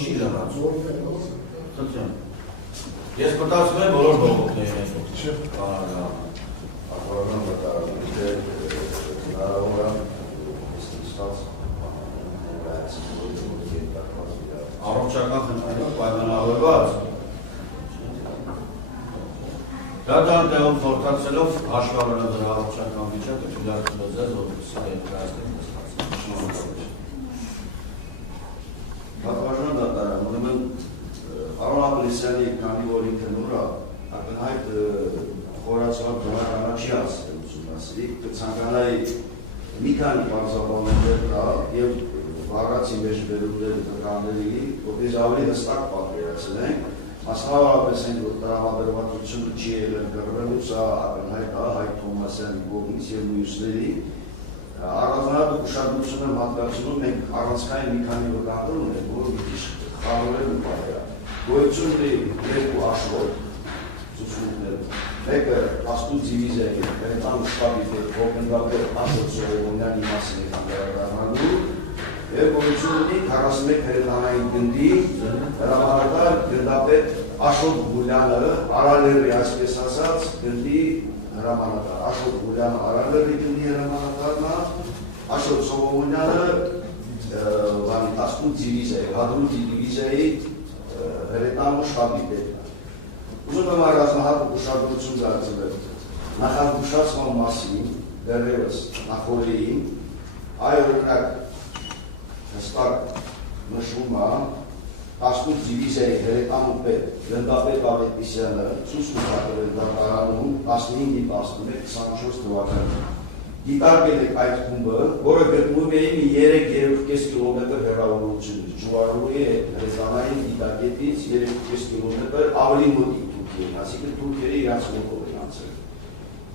Չի լրացում։ Խնդրեմ։ Ես մտածում եմ բոլոր բողոքներին են ակվարական վտարանում հնարավոր առողջական խնդիրով պայմանավորված դատարաններում խորհրդացելով հաշվառելով դրա առողջական վիճակը թույլատրելով ձեզ որպեսզի ներկայացնեք Պատվարժան դատարան, ուրեմն Արոն Ապրեսյանի քանի որ ինքը նորա ակնհայտ խորացված բնակարանը չի ասել ուսումնասիրի, կցանկանայի մի քանի բարձրաբանումներ կա եւ վառացի մեջ վերումները տղաների, որպես ավելի հստակ պատկերացնենք, մասնավորապես այն որ տրամադրվածությունը չի եղել կռվելու, սա ակնհայտ է Հայկ Թոմասյանի կողմից եւ մյուսների առանձնահատուկ ուշադրություն եմ հատկացնում մենք առանցքային մի քանի վկաններ ունենք, որ մի քիչ խավորել ու բարեա։ Գոյություն ունի երկու աշխորհ ցուցումներ։ Մեկը Աստուծ դիվիզիայի պետական շտաբի օգնական Աստուծ Սողոմոնյանի մասին է հանդիպանալու եւ գոյություն ունի 41 հերթանային գնդի հրամանատար գնդապետ Աշոտ Գուլյանը, Արալերի այսպես ասած գնդի հրամանատար, Աշոտ Գուլյանը Արալերի գնդի հրամանատարն է, Աշոտ Սողոմոնյանը Աստուծ դիվիզիայի, Հադրուտի դիվիզիայի հերետանու շտաբի պետն է։ Ուզում եմ առանձնահատուկ ուշադրություն դարձնել նախազգուշացման մասին, դեռևս նախորդին, այ օրինակ հստակ նշվում է Աստուծ դիվիզիայի հերետանու պետ Գնդապետ Ավետիսյանը ցույց տվել դատարանում 15-11-24 թվականին։ Դիտարկել է այդ խումբը, որը գտնվում է մի 3-3.5 կիլոմետր հեռավորությունից, Ջուարուի հրետանային դիտակետից 3.5 կիլոմետր ավելի մոտիկ Թուրքիային, այսինքն թուրքերը իրանց մոտով են անցել։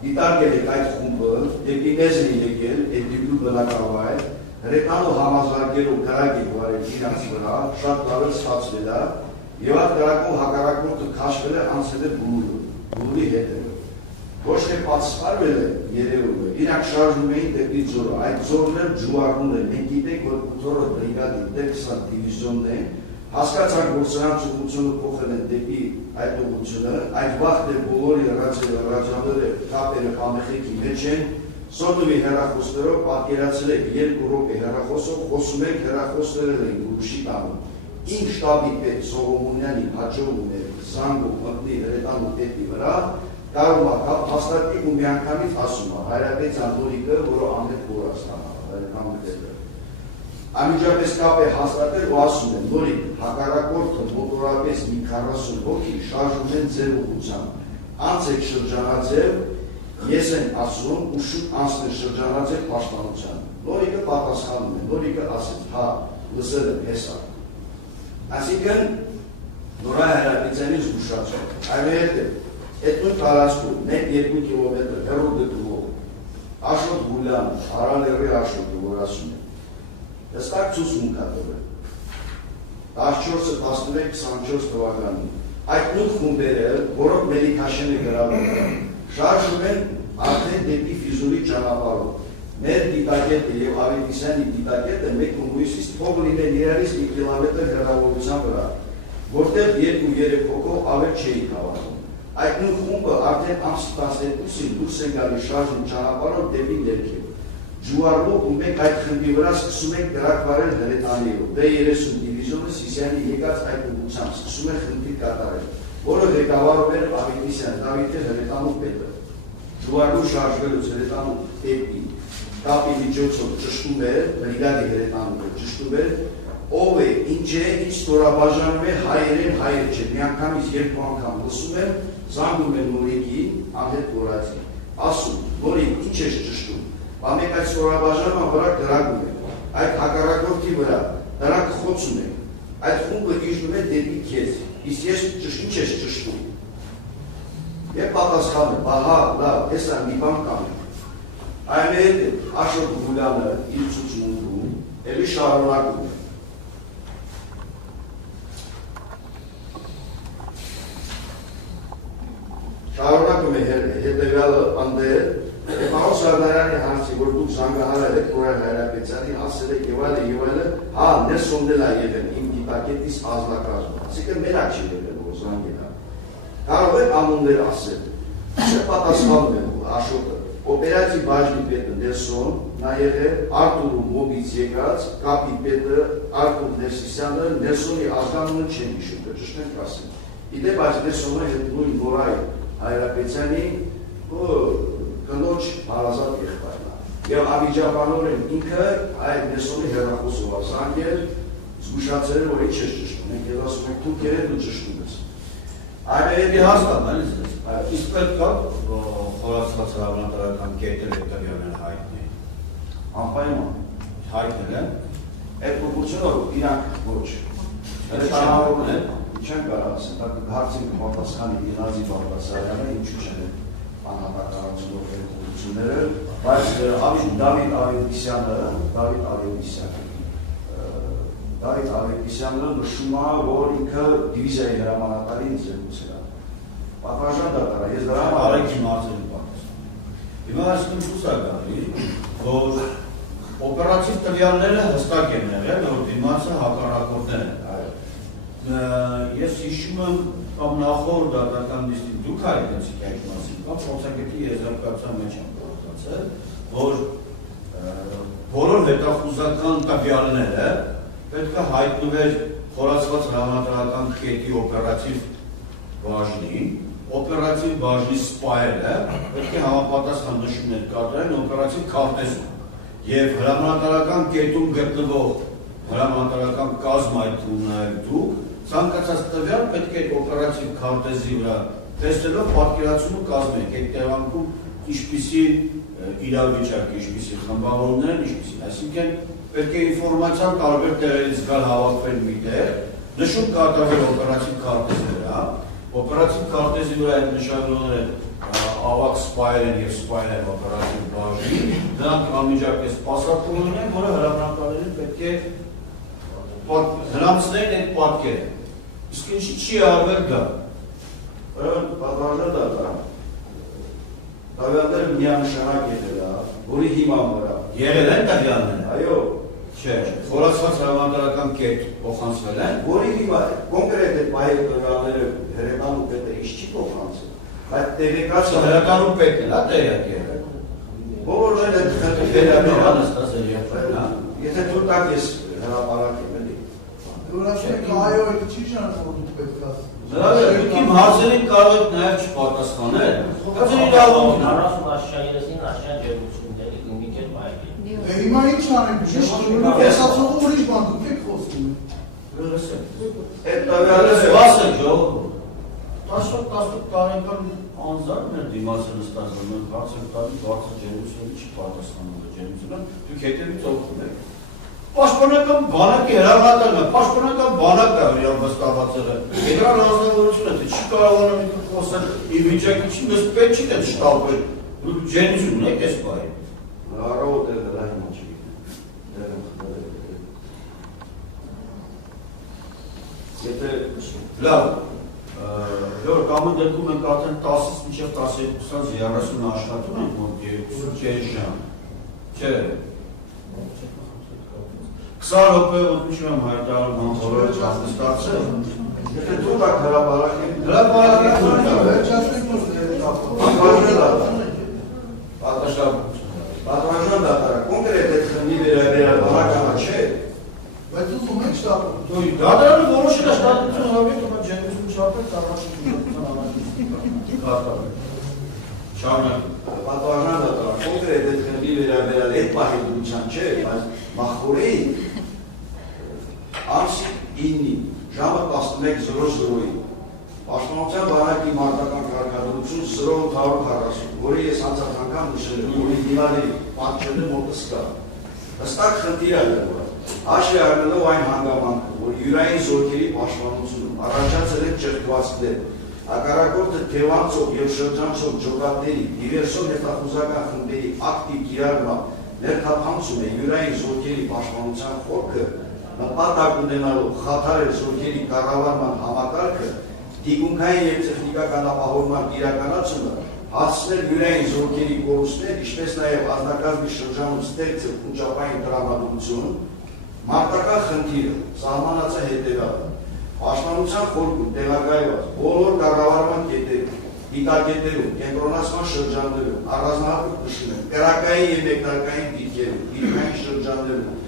Դիտարկել է այդ խումբը, դեպի մեզ են եկել, Էդիբլու բնակավայր, հրետանու համազարգերով գրակ է վարել իրանց վրա, շատ տարել ստացվել է, եւ այդ գրակով հակառակորդը քաշվել է անցել է Բլուրի հետևը։ Ոչ թե պատսպարվել է երևում է, իրանք շարժում էին դեպի ձորը, այդ ձորն էլ Ջուարուն է, մենք գիտենք, որ 8-րդ բրիգադի Տեքսան դիվիզիոնն է, հասկացանք, որ սրանց ուղղությունը փոխել են դեպի այդ ուղղությունը, այդ վաղտ է բոլորի ռադիոները կապերը համեխեքի մեջ են, Սոտովի հեռախոսներով պատկերացրել եք 2 րոպե հեռախոսով, խոսում եք հեռախոսներել են գրուշի տանում։ Իմ շտաբի պետ Սողոմոնյանի հաջողում է զանգով մտնի հրետանու պետի վրա, կարող է կապ հաստատի ու միանգամից ասում է Հայրապետ Զանդորիկը, որը անհետ կորաստան հրետանու պետը։ Անմիջապես կապ է հաստատել ու ասում են, նորիկ հակառակորդը մոտորապես մի 40 հոգի շարժում են ձեր ուղղությամբ, անց եք շրջանաձև, ես եմ ասում ու շուտ անցնել շրջանաձև պաշտպանության։ Նորիկը պատասխանում է, նորիկը ասեց, հա, լսել եմ, հեսա։ Այսինքն, նորա Հայրապետյանի զգուշացում, այնուհետև, այդ նույն տարածքում 1-2 կիլոմետր հեռու գտնվող Աշոտ Գուլյանը, Արալերի Աշոտը, որ ասում է, հստակ ցուցմունք է տվել 14-11-24 թվականին այդ նույն խումբերը, որոնք Մելիքաշենը գրավել են, շարժում են արդեն դեպի Ֆիզուլի ճանապարհով։ Մեր դիտակետը եւ Ավետիսյանի դիտակետը մեկ հունվիսից թող լինեն իրարից մի կիլոմետր հեռավորության վրա, որտեղ 2-3 հոգով ավել չէին հավատում։ Այդ նույն խումբը արդեն ամս 12-ին դուրս է գալիս շարժում ճանապարհով դեպի ներքև։ Ջուարլով ու մենք այդ խմբի վրա սկսում ենք դրակ վարել հրետանիով։ B30 դիվիզիոնը Սիսիանի եկած այդ ուղղությամբ սկսում է խնդիր կատարել, որը ղեկավարում էր Ավետիսյան Դավիթը հրետանու պետը։ Ջուարլու շարժվելուց հրետանու պետի կապի միջոցով ճշտում էր, բրիգադի հրետանուը ճշտում էր, ով է, ինչ է, ինչ ստորաբաժանում է, հայեր են, հայեր չէ, միանգամից 2 անգամ լսում եմ, զանգում են նորիկի, անհետ կորածի, ասում, նորիկ, ինչ ես ճշտում, բամեք այդ ստորաբաժանման վրա դրագում է, այդ հակառակորդի վրա, դրանք խոցում են, այդ խումբը իջնում է դեպի քեզ, իսկ ես ինչ ես ճշտում, եւ պատասխանը, բահա, լավ, հեսա մի բան կամ այնուհետև Աշոտ Գուլյանը իր ցուցմունքում էլի շարունակում է։ Շարունակում է հետևյալը անդեր, Պարոն Սարդարյանի հարցի, որ դուք զանգահարել եք Կորել Հայրապետյանի, ասել եք եւ այլը, հա ներսոն էլ է եղել իմ դիտակետից ազնագազմը, այսինքն մենակ չի եղել, որ զանգել է։ Կարող եք անուններ ասել, չպատասխանում եմ Աշոտը, օպերացիվ բաժնի պետը Ներսոն, նա եղել Արտուրու Մոբից եկած, կապի պետը Արտուր Ներսիսյանը, Ներսոնի ազգանունը չեն հիշում, ճիշտ ենք ասել։ Իդեպ այս Ներսոնը հետ նույն Գորայ Հայրապետյանի կնոջ հարազատ եղբայրն է։ Եվ ավիճապանորեն ինքը այդ Ներսոնի հեռախոսով զանգել, զգուշացել, որ ինչ ես ճշտում, մենք ես ասում ենք դուք երեք դու ճշտում ես։ Այդի հաստատ, իսկ պետք է խորացված հրամանատարական կետը հետևյալները հայտնի։ Անպայման հայտնել են։ Այդ պրոպորցիոնով իրանք ոչ։ Չանավորն է, չեն կարող ասել, դա հարցին կպատասխանի Գենադի Բաղդասարյանը, ինչու չեն անհատականացնող հետևությունները, բայց Դավիթ Ավետիսյանը նշում է, որ ինքը դիվիզիայի հրամանատարին զեկուցել է։ Պատվարժան դատարան, ես դրա Արեգի մարզերի պատասխան։ Հիմա այսինքն ցույց է գալի, որ օպերատիվ տվյալները հստակ են եղել, որ դիմացը հակառակորդներ են։ Ես հիշում եմ, կամ նախորդ դատական նիստին դուք հայտնեցիք այդ մասին, կամ փորձագետի եզրակացության մեջ եմ գործածել, որ բոլոր հետախուզական տվյալները պետք է հայտնվեր խորացված հրամանատարական կետի օպերատիվ բաժնին, օպերատիվ բաժնի սպայելը պետք է համապատասխան նշումներ կատարեն օպերատիվ քարտեզում եւ հրամանատարական կետում գտնվող հրամանատարական կազմ այդ ունենալ դուք ցանկացած տվյալ պետք է օպերատիվ քարտեզի վրա տեսնելով պատկերացումը կազմեք այդ տեղանքում ինչպիսի իրավիճակ, ինչպիսի խմբավորումներ, ինչպիսի, այսինքն պետք է ինֆորմացիան տարբեր տեղերից գալ հավաքվել միտեղ, նշում կատարվել օպերատիվ քարտեզի վրա, օպերատիվ քարտեզի վրա այդ նշանները ավակ սպայեր են եւ սպայեր են օպերատիվ բաժնի, դրանք անմիջապես պասապորներ են, որը հրամանատարներին պետք է հրամցնեն այդ պատկերը։ Իսկ ինչի չի արվել դա։ Պատվարժան դատարան տվյալները միանշանակ եղել է, որի հիման վրա եղել են տվյալները։ Այո, չէ, խորացված հրամանատարական կետ փոխանցվել են, որի հիման կոնկրետ այդ պահի տվյալները հրետանու պետը ինչ չի փոխանցել, բայց տեղեկացը հրետանու պետն է, տեղյակ եղել։ Բոլորները եթե դուք տակ ես հրապարակ եմ էլի։ Որ ասեք այո, այդ չի շարժվում պետք է։ Դուք իմ հարցերին կարող եք նաև չպատասխանել։ Կացին իրավունք 40 աշճանյեսին աշճան ջերմությունների կնիկել բայկի։ Հիմա ինչ անենք, ճիշտ ես ասողը ուրիշ բան դուք եք խոսում։ Այդ տվյալները սպաս եք ժողովուրդ։ 10-18 տարեկան անձարն է դիմացը նստածում են, հարց եք տալի, բարձր ջերմությունը չի պատասխանում ջերմությունը, դուք հետևից օգնում եք։ Պաշտպանական բանակի հրամանատարն է, պաշտպանական բանակը իրան վստահված եղել։ Դրա ռազմավարությունը թե չի կարողանում ինքը խոսել ի վիճակի չի, մեզ պետք չի թե շտապել։ Դուք ջերմություն ունեք այս բանի։ Առավոտ է դրա հիմա չի։ Եթե լավ, որ կամ դեպքում ենք արդեն 10-ից մինչև 12-30 աշխատում ենք մոտ 2 ժամ։ Չէ։ 20 րոպե ուտմիշում եմ հայտարարում համորը չաստացել։ եթե դուք եք հրապարակել, պատվարժան դատարան, կոնկրետ այդ խմբի վերաբերյալ բանականը չէ։ Բայց ուզում եք շտապում։ Դատարանը որոշել է շտատություն հավիք, բայց ջերմություն շտապել Շարունակում։ Պատվարժան դատարան, կոնկրետ այդ խմբի վերաբերյալ այդ պահի դրության չէ, բայց մախորեի ամսի 9-ին ժամը 11:00-ին Պաշտպանության բանակի մարտական կարգադրություն 0840, որի ես անցած անգամ նշել եմ, որի հիմանի պատճենը մոտս կա։ Հստակ խնդիր է դրվել։ Հաշվի առնելով այն հանգամանքը, որ յուրային զորքերի պաշտպանությունում առաջացել են ճեղքվածքներ, հակառակորդը թևանցող եւ շրջանցող ջոկատների, դիվերսիոն հետախուզական խմբերի ակտիվ կիրառմամբ ներթափանցում է յուրային զորքերի պաշտպանության խորքը, նպատակ ունենալով խաթարել զորքերի կառավարման համակարգը, դիգունքային եւ տեխնիկական ապահովման իրականացումը, հասցնել յուրային զորքերի կորուստներ, ինչպես նաեւ ազնագազմի շրջանում ստեղծել քննչապային տրամադրություն, մարտական խնդիրը սահմանած է հետևյալը. Պաշտպանության խորքում տեղակայված բոլոր կառավարման կետերում, դիտակետերում, կենտրոնացման շրջաններում, առանձնահատուկ նշում եմ, կրակային և մեկնարկային դիրքերում, դիրքային շրջաններում,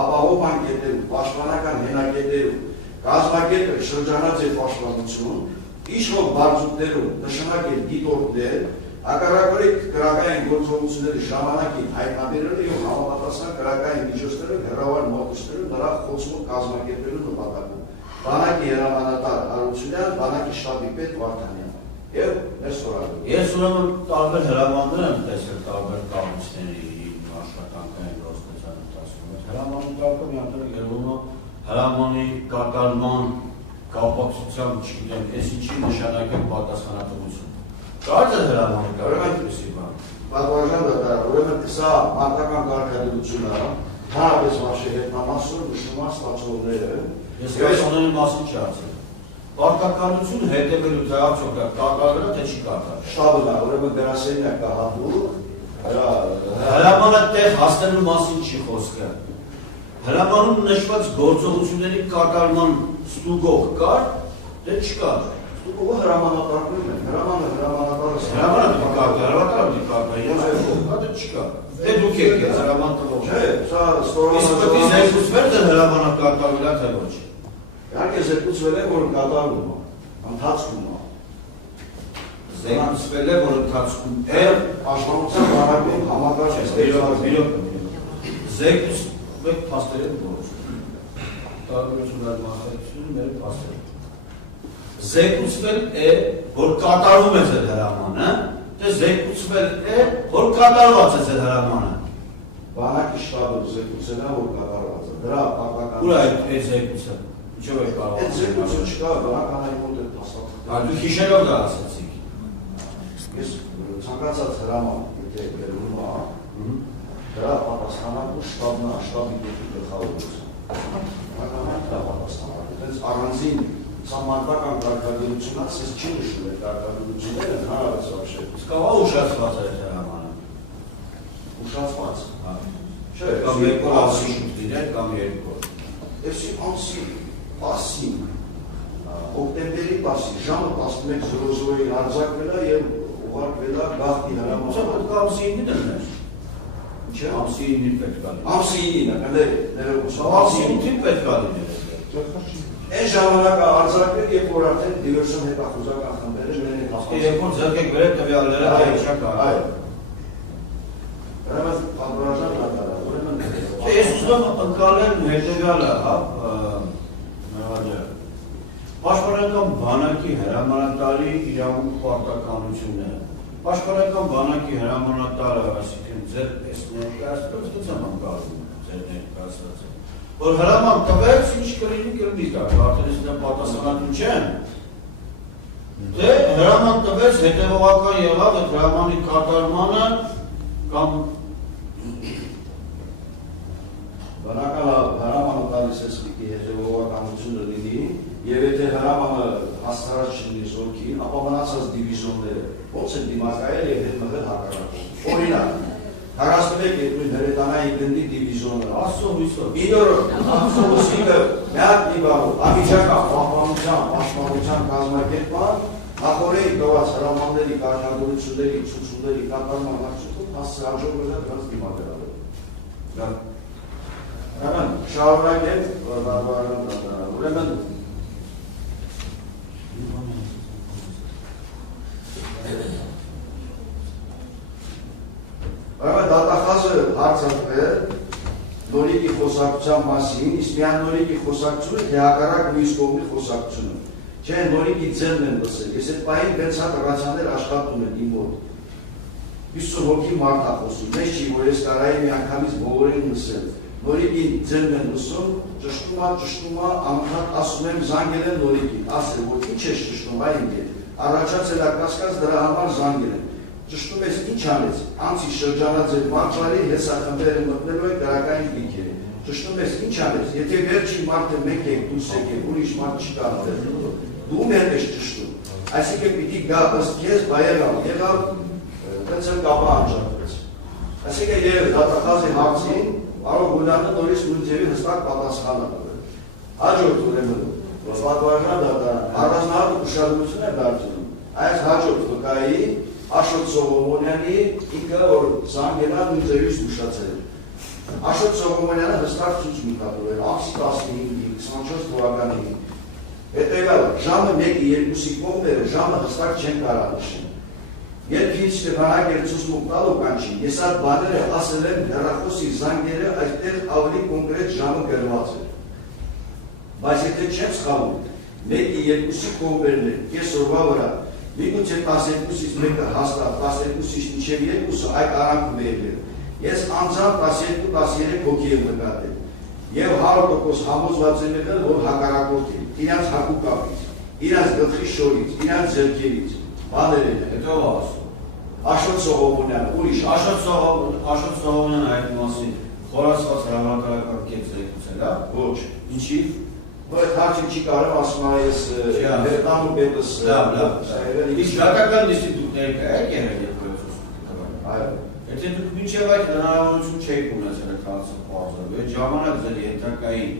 ապահով անկետերում, պաշտպանական հենակետերում, կազմակերպել շրջանաձև պաշտպանություն, իշխող բարձուկներում նշանակ է դիտորդներ, հակառակորդ կրակային գործողությունների ժամանակին հայտնաբերելը և համապատասխան կրակային միջոցներով հեռավար մոտեցնելու նրա խոցմող կազմակերպելու նպատակով։ Բանակի հրամանատար Հարությունյան, բանակի շտաբի պետ Վարդանյան և մեր ստորագրում։ Ես ուրեմն տարբեր հրամաններ եմ տեսել տարբեր կառույցների աշխատանքային գործության ընթացքում։ Հրամանի տակը միանտեղ երևում է հրամանի կատարման կապակցությամբ, չգիտեմ, ես ինչի նշանակ է պատասխանատվություն։ Կարծ է հրամանի կարգավորիչի բան։ Պատվարժան դատարան, ուրեմն սա մարտական կարգավորությունը, հարաբերս վաշի հետնամասում նշումա ստացողները։ Ես կայսոնների մասին չի ասել։ Պարտականություն հետևելու թե արդյոք կատարվել է, թե չի կատարվել։ Շտաբն է, ուրեմն գրասենյակ կա հատուկ, հրամանը տեղ հասնելու մասին չի խոսքը։ Հրամանում նշված գործողությունների կատարման ստուգող կար, թե չկար։ ստուգողը հրամանատարներն են, հրամանատարը չկա։ Դե դուք եք ես հրաման տվող։ Չէ, սա Իսկ պետք է զեկուցվել թե հրամանը կատարվել է, թե ոչ։ Իհարկե զեկուցվել է, որ կատարվում է, ընթացքում է։ Զեկուցվել է, որ ընթացքում է, Պաշտպանության բանակում համակարգ է ստեղծված։ Զեկուցվել փաստերը գործ։ Տարբերություն այդ մասնակցությունը մեր փաստերը։ Զեկուցվել է, որ կատարվում է ձեր հրամանը, թե զեկուցվել է, որ կատարված է ձեր հրամանը։ Բանակի շտաբը զեկուցել է, որ կատարված է։ Դրա պարտական։ Ուր է այդ զեկուցը։ Ինչով է կարող։ Այդ զեկուցը չկա, բանականի մոտ է փաստաթղթը։ Դուք հիշելով դա ասացիք։ Ես ցանկացած հրաման, եթե գրվում է, դրա պատասխանատու շտաբն է, շտաբի դեպի գլխավորությունը։ Բանականը դա պատասխանատու։ Դες առանձին սահմանական կարգավորությունն ասես չի նշում է կարգավորությունները հարավես վարշե։ Իսկ ահա ուշացված է հրամանը։ Ուշացված։ Չէ, կամ երկու ամսի շուտներ, կամ երկու։ Էսի ամսի պասին, օկտեմբերի պասին, ժամը 11:00-ին արձակվել է և ուղարկվել է գաղթի հրամանը։ Սա պետք է ամսի 9-ին դրներ։ Չէ, Ամսի 9-ին պետք է լինի։ ամսի 9-ին է, ներողություն։ Ամսի 8-ին պետք է լինի։ Այն ժամանակը արձակվել, երբ որ արդեն դիվերսիոն հետախուզական խմբերը մեն են հասկացել։ Երբ որ ձեռք եք բերել տվյալները, չէ՞ կա։ Այո։ Ուրեմն պատվարժան դատարան, ուրեմն Ես ուզում եմ ընկալել հետևյալը, հա, Մեղաջան։ Պաշտպանական բանակի հրամանատարի իրավունք պարտականությունները։ Պաշտպանական բանակի հրամանատարը, այսինքն ձեր ներկայացված ո՞նց եմ ընկալում ձեր ներկայացվածը։ Որ հրաման տվեց, ինչ կլինի կլինի դա, արդեն դա պատասխանատու չեն։ Դե հրաման տվեց, հետևողական եղավ այդ հրամանի կատարմանը կամ բանակը հրամանը տալիս է սպիկի հետևողականությունը լինի և եթե հրամանը հաստարած չլինի զորքի, ապա մնացած դիվիզիոնները ոնց են դիմակայել և հետ մղել հակառակորդ։ Օրինակ, 41 նույն հրետանային գնդի դիվիզիոնը, Աստծո հույսով։ ավտոբուսիկը միակ դիվարով, ամիջական պաշտպանության կազմակերպման, նախորդին տված հրամանների կարգավորությունների ցուցումների կատարման արդյունքում հաջողվել է դրանց դիմակայել։ Ուրեմն շարունակենք ուրեմն դատախազը հարցակվել նորիկի խոսակցության մասին, իսկ միան նորիկի խոսակցությունը թե հակառակ մյուս կողմի խոսակցությունը։ Չէ, նորիկի ձենն են լսել։ Ես այդ պահին 6 հատ ռացիաներ աշխատում են իմ մոտ։ 50 հոգի մարդ է խոսում։ Մեզ չի, որ ես կարայի մի անգամից բոլորին լսել։ Նորիկի ձենն են լսում, ճշտում է, անընդհատ ասում եմ զանգել են նորիկին, ասել, որ ինչ ես ճշտում, այ ինձ։ Առաջացել է կասկած, դրա համար զանգել են։ Ճշտում ես ինչ անեց, անցի շրջանաձև մարտվարի հեսախմբերը մտնելու են կրակային դիրքերը։ Ճշտում ես ինչ անեց, եթե վերջին մարդը մեկ եք, դուս եք, ուրիշ մարդ չի կարող։ Դու մեր ես ճշտում։ Այսինքն պիտի գա ըստ քեզ, բա եղավ, տենց էլ կապը անջատվեց։ Այսինքն երբ դատախազի հարցին Պարոն Գուլյանը նորից նույն ձևի հստակ պատասխան է տվել։ Հաջորդ ուրեմն Ռոսպատվարժան դատարան առանձնահատուկ ուշադրություն է դարձնում այս հաջորդ վկայի Աշոտ Սողոմոնյանի ինքը որ զանգելա նույն ձևի զգուշացել էր։ Աշոտ Սողոմոնյանը հստակ ցույց մի տվել ամսի 15-ի 24 թվականի հետևյալ ժամը 1-2-ի կողմերը ժամը հստակ չեն կարող նշել։ Երբ ինձ Ստեփանակեր ցույց տալու կանչին, ես այդ բաները ասել եմ հեռախոսի զանգերը այդտեղ ավելի կոնկրետ ժամը գրված էր։ Բայց եթե չեմ սխալվում, 1-2-ի կողմերն են, կես օրվա վրա, միգուցե 12-ից մեկը հաստատ, 12-ից մինչև 2-ը այդ արանքում է եղել։ Ես անձամբ 12-13 հոգի եմ նկատել եւ 100% համոզված եմ եղել, որ հակառակորդին, իրենց հակուկապից, իրենց գլխի շորից, իրենց ձեռքերից բաներ են։ Հետո ասում։ Աշոտ Սողոմոնյանը, ուրիշ Աշոտ Սողոմոնյանը այդ մասին խորացված հրամանատարական կեց եկուցել, հա։ ոչ։ Ինչի։ Որ այդ հարցը չի կարող ասում այս վերտամու պետս։ Լավ։ Իսկ դատական ինստիտուտների կա եկել երկրորդ։ Այո։ Եթե դուք մինչև այդ հնարավորություն չեք ունեցել այդ հարցը բարձրացնել, այդ ժամանակ ձեր ենթակային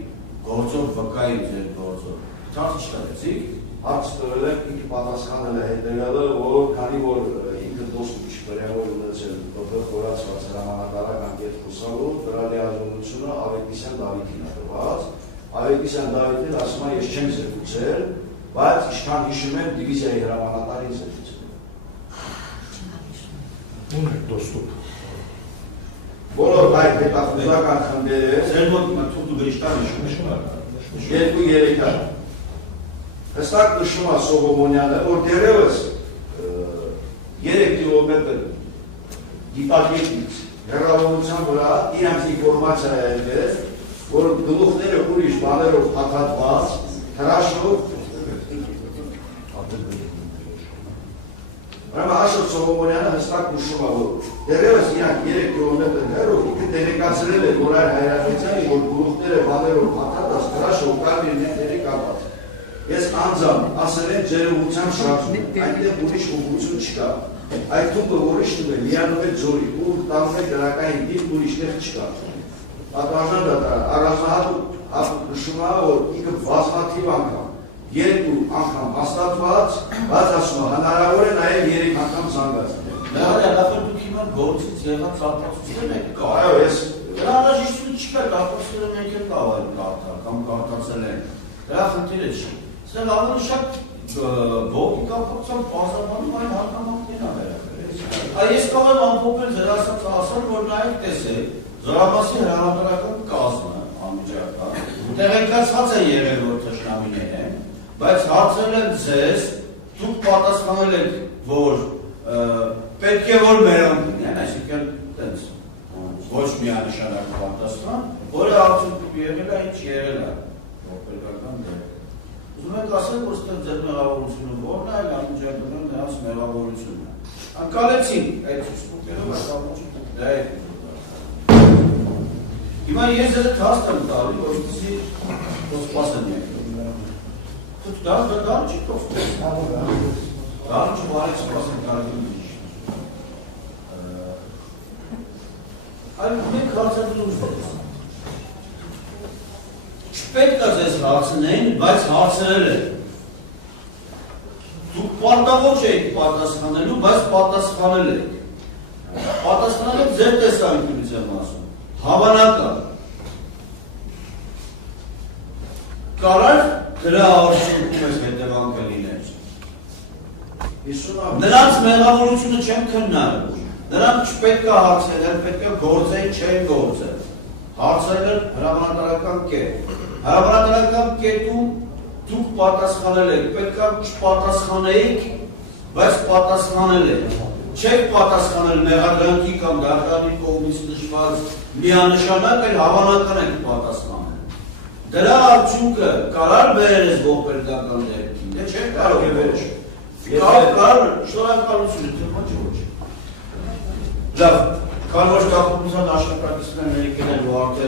գործով վկայի ձեր գործով հարցը չտարեցիք։ Հարց տվել եմ, ինքը պատասխանել է հետևյալը, որ քանի որ ինքը դոստուկ չվերավոր ունեցել խորացված հրամանատարական կետ խոսալու, դրա լիազունությունը Ավետիսյան Դավիթին է տված։ Ավետիսյան Դավիթն ասում է, ես չեմ զեկուցել, բայց ինչքան հիշում եմ, դիվիզիայի հրամանատարին զեկուցել։ Ում է դոստուկ։ Բոլոր այդ հետախուզական խմբերը Ձեր մոտ թուղթու գրիշտան նշում է։ 2-3 հատ։ Հստակ նշում է Սողոմոնյանը, որ դերևս 3 կիլոմետր դիպակետից հեռավորության վրա իրանց ինֆորմացիա է եղել, որ գլուխները ուրիշ բաներով փաթաթված, հրաշով Ուրեմն Աշոտ Սողոմոնյանը հստակ նշում է, որ դերևս իրանք 3 կիլոմետր հեռու ինքը տեղեկացրել է, որ այդ հայրապետյանը, որ գլուխները բաներով փաթաթած, հրաշով կարմիրների կապած։ Ես անձամբ ասել եմ ձեր ուղղությամբ շարժում, այնտեղ ուրիշ ուղղություն չկա։ Այդ թուղթը որիշ տում է, միանում է ձորի, ու տանում է գրակային դիպ ուրիշներ չկա։ Պատվարժան դատարան առանձնահատուկ նշում է, որ ինքը բազմաթիվ անգամ, 2 անգամ հաստատված, բայց ասում է, հնարավոր է նաև 3 անգամ զանգացնել։ Լավ, դուք հիմա գործից եղած ապացույցներ եք կա։ Այո, ես Դրա անհրաժեշտություն չկա, ապացույցները մենք էլ կարող կարդալ կամ կարդացել են։ Դրա խնդիրը չի։ Սա ավելի շատ ողի կապակցությամբ բազմանում այն հանգամանքներն է վերաբերել։ Ես կարող եմ ամփոփել ձեր ասել, որ նայեք տեսեք, Զորամասի հրամանատարական կազմը անմիջական տեղեկացված է եղել, որ թշնամիներ են, բայց հարցրել են ձեզ, դուք պատասխանել եք, որ պետք է որ մերոնք լինեն, այսինքն տենց ոչ միանշանակ պատասխան, որը արդյունքում եղել է, ինչ եղել է, ողբերգական դեր։ Ուզում եք ասել, որ ստեղ ձեր մեղավորությունը որն է, այլ անմիջական նրանց մեղավորությունն է։ Անկալեցին այդ ցուցկերով ակամություն դա է։ Հիմա ես ձեզ հաստ եմ տալի, որպեսզի սպասեմ եք։ Դա չի տոստում։ Դա չվարեց սպասեմ կարելի ինչ։ Այլ մենք հարցադրում ձեզ։ Չպետք է ձեզ հարցնեն, բայց հարցրել են։ Դուք պարտավոր չեք պատասխանելու, բայց պատասխանել եք։ Պատասխանել եք ձեր տեսանկյունից եմ ասում։ Հավանական։ Կարար դրա արդյունքում ես հետևանքը լիներ։ Նրանց մեղավորությունը չեմ քննարկում։ Նրանք չպետք է հարցնել, պետք է գործեն, չեն գործել։ Հարցրել հրամանատարական կետ։ Հրամանատարական կետում դուք պատասխանել եք, պետք է չպատասխանեիք, բայց պատասխանել եք։ Չեք պատասխանել մեղադրանքի կամ դատարանի կողմից նշված միանշանակ, այլ հավանական եք պատասխանել։ Դրա արդյունքը կարար բերել ես ողբերգական դեպքին, դե չեք կարող է վերջ։ Կարող, շնորհակալություն, թե ոչ ոչ։ Լավ, կանոչ կապակցության աշխատակիցներն եկել են ու արդեն